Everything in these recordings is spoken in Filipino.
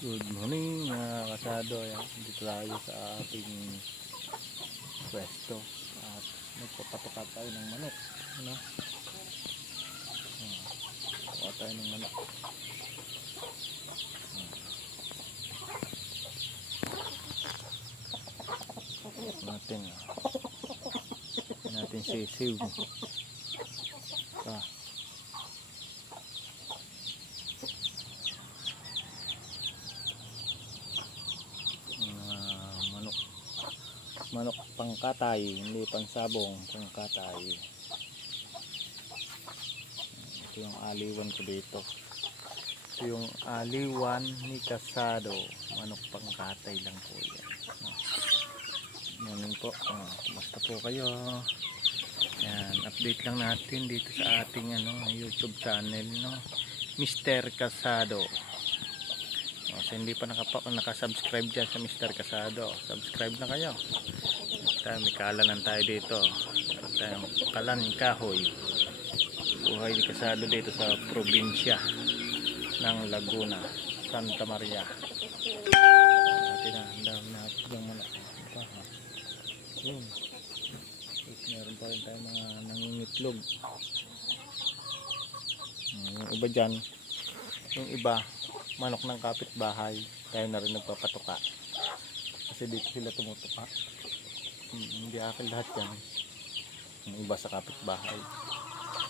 Good morning mga kasado. Ayan, dito tayo sa ating pwesto at nagpapatuka tayo ng manok, ano? Tuka tayo ng manok. Natin natin sisiw manok manok pangkatay, hindi pansabong, pangkatay. Ito yung aliwan ko dito. Ito yung aliwan ni Kasado, manok pangkatay lang po yan. Morning po, basta po kayo. Yan, update lang natin dito sa ating YouTube channel, no, Mr. Kasado. So hindi pa nakasubscribe dyan sa Mr. Kasado, subscribe na kayo. May kaalanan tayo dito, tayong kalan kahoy, buhay ni Kasado dito sa probinsya ng Laguna, Santa Maria. Natin yung mga yun. Meron pa rin tayong mga nangingitlog. Yung iba dyan, yung iba manok ng kapitbahay, tayo na rin nagpapatuka kasi dito sila tumutuka. Hindi akin lahat yan. Yung iba sa kapitbahay,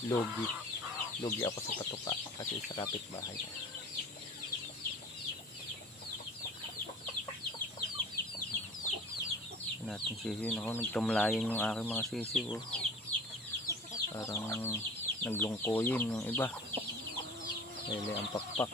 logi ako sa patuka kasi sa kapitbahay. Natin sisiw. Ako, nagtamlayan yung aking mga sisiw, oh. Parang naglungkoyin yung iba. Lele ang pakpak.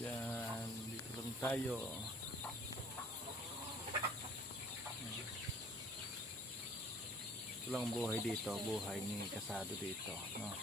Yan, dito lang tayo. Ito lang buhay dito, buhay ni Kasado dito, no?